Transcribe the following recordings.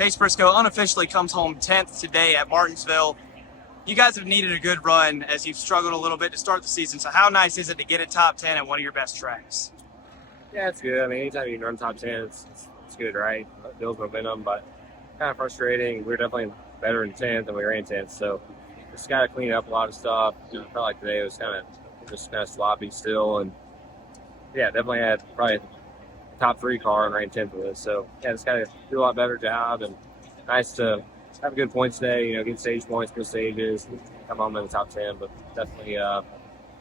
Chase Briscoe unofficially comes home 10th today at Martinsville. You guys have needed a good run as you've struggled a little bit to start the season. So how nice is it to get a top 10 at one of your best tracks? Yeah, it's good. I mean, anytime you can run top 10, it's good, right? It builds momentum, but kind of frustrating. We're definitely better in 10th than we were in 10th, so just got to clean up a lot of stuff. I felt like today was kind of sloppy still, and yeah, definitely had probably a top 3 car and ran 10th with us. So yeah, just got to do a lot better job, and nice to have a good points day. Get stage points, good stages, come home in the top 10. But definitely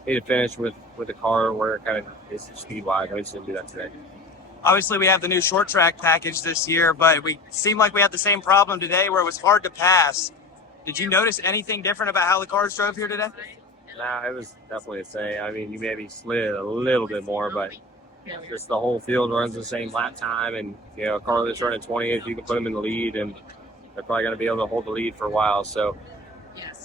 need to finish with a car where it kind of is speed-wise. We just didn't do that today. Obviously, we have the new short track package this year, but we seemed like we had the same problem today where it was hard to pass. Did you notice anything different about how the cars drove here today? Nah, it was definitely the same. I mean, you maybe slid a little bit more, but just the whole field runs the same lap time, and a car that's running 20th, you can put them in the lead, and they're probably going to be able to hold the lead for a while. So,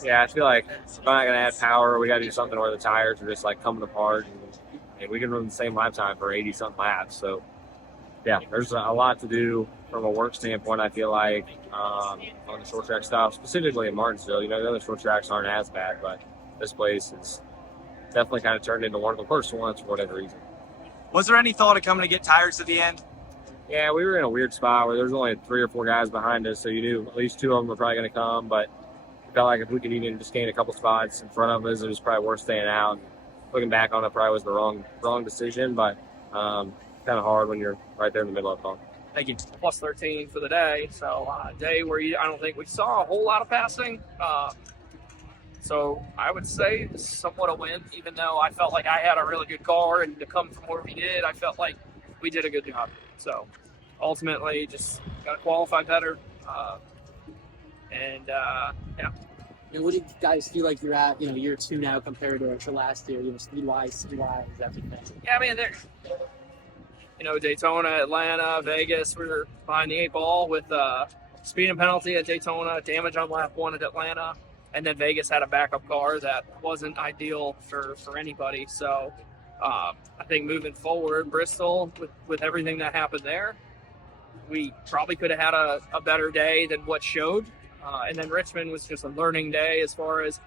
yeah, I feel like if I'm not going to add power, we got to do something where the tires are just like coming apart, and we can run the same lap time for 80-something laps. So, yeah, there's a lot to do from a work standpoint, I feel like, on the short track stuff, specifically in Martinsville. The other short tracks aren't as bad, but this place is definitely kind of turned into one of the worst ones for whatever reason. Was there any thought of coming to get tires at the end? Yeah, we were in a weird spot where there's only 3 or 4 guys behind us, so you knew at least 2 of them were probably going to come, but it felt like if we could even just gain a couple spots in front of us, it was probably worth staying out. Looking back on it, probably was the wrong decision, but kind of hard when you're right there in the middle of it all. Thank you. Plus 13 for the day, so a day where I don't think we saw a whole lot of passing. So I would say somewhat a win, even though I felt like I had a really good car, and to come from where we did, I felt like we did a good job. So ultimately, just got to qualify better. Yeah. What do you guys feel like you're at, year 2 now compared to last year, speed-wise, everything? Yeah, I mean, Daytona, Atlanta, Vegas, we were behind the 8 ball with speeding penalty at Daytona, damage on lap 1 at Atlanta, and then Vegas had a backup car that wasn't ideal for anybody. So I think moving forward, Bristol, with everything that happened there, we probably could have had a better day than what showed. And then Richmond was just a learning day as far as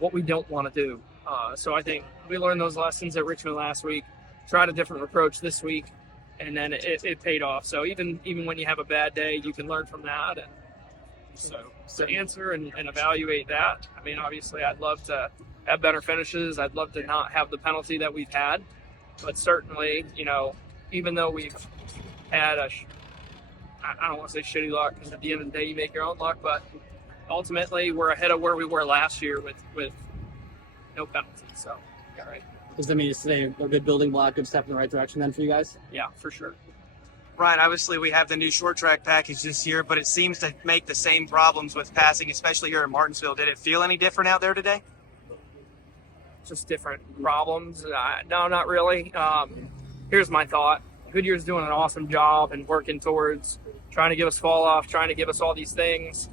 what we don't want to do. So I think we learned those lessons at Richmond last week, tried a different approach this week, and then it paid off. So even when you have a bad day, you can learn from that. And so to answer and evaluate that, I mean, obviously I'd love to have better finishes. I'd love to not have the penalty that we've had. But certainly, even though we've had I don't want to say shitty luck, because at the end of the day, you make your own luck, but ultimately we're ahead of where we were last year with no penalties. So, yeah, right. Does that mean it's today a good building block, good step in the right direction then for you guys? Yeah, for sure. Ryan, obviously we have the new short track package this year, but it seems to make the same problems with passing, especially here in Martinsville. Did it feel any different out there today? Just different problems? No, not really. Here's my thought. Goodyear's doing an awesome job and working towards trying to give us fall off, trying to give us all these things.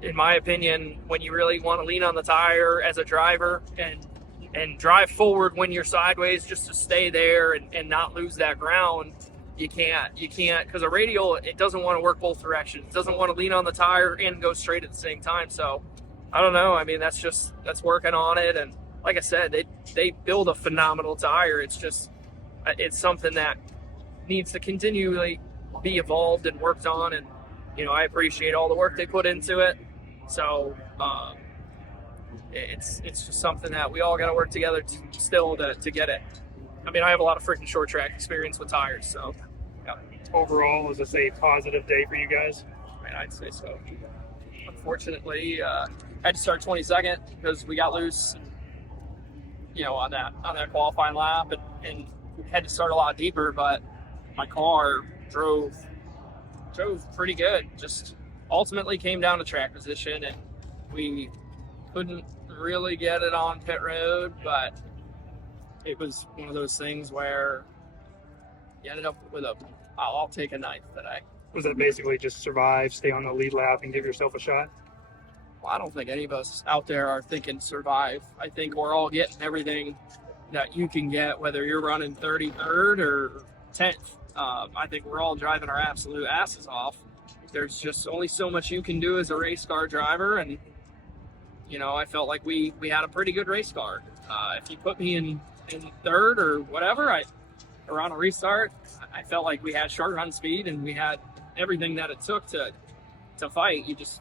In my opinion, when you really want to lean on the tire as a driver and drive forward when you're sideways just to stay there and not lose that ground, you can't, because a radial, it doesn't want to work both directions. It doesn't want to lean on the tire and go straight at the same time. So I don't know. I mean, that's working on it. And like I said, they build a phenomenal tire. It's something that needs to continually be evolved and worked on, and I appreciate all the work they put into it. So it's just something that we all got to work together to get it. I mean, I have a lot of freaking short track experience with tires, so yeah. Overall, was this a positive day for you guys? I mean, I'd say so. Unfortunately, I had to start 22nd because we got loose, on that qualifying lap, and had to start a lot deeper, but my car drove pretty good. Just ultimately came down to track position, and we couldn't really get it on pit road, but it was one of those things where you ended up with I'll take a ninth today. Was it basically just survive, stay on the lead lap, and give yourself a shot? Well, I don't think any of us out there are thinking survive. I think we're all getting everything that you can get, whether you're running 33rd or 10th. I think we're all driving our absolute asses off. there's just only so much you can do as a race car driver, and you know, I felt like we had a pretty good race car. If you put me in third or whatever, or on a restart, I felt like we had short run speed and we had everything that it took to fight. You just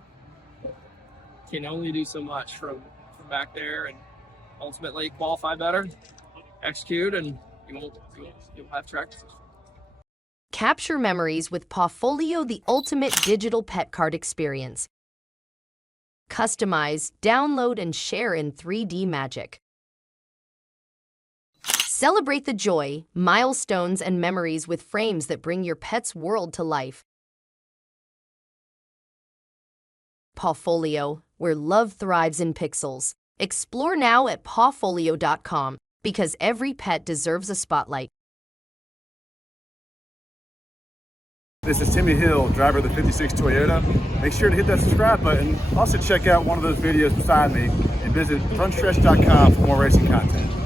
can only do so much from back there, and ultimately qualify better, execute, and you'll have track. Capture memories with Pawfolio, the ultimate digital pet card experience. Customize, download, and share in 3D magic. Celebrate the joy, milestones, and memories with frames that bring your pet's world to life. Pawfolio, where love thrives in pixels. Explore now at pawfolio.com, because every pet deserves a spotlight. This is Timmy Hill, driver of the 56 Toyota. Make sure to hit that subscribe button. Also check out one of those videos beside me and visit frontstretch.com for more racing content.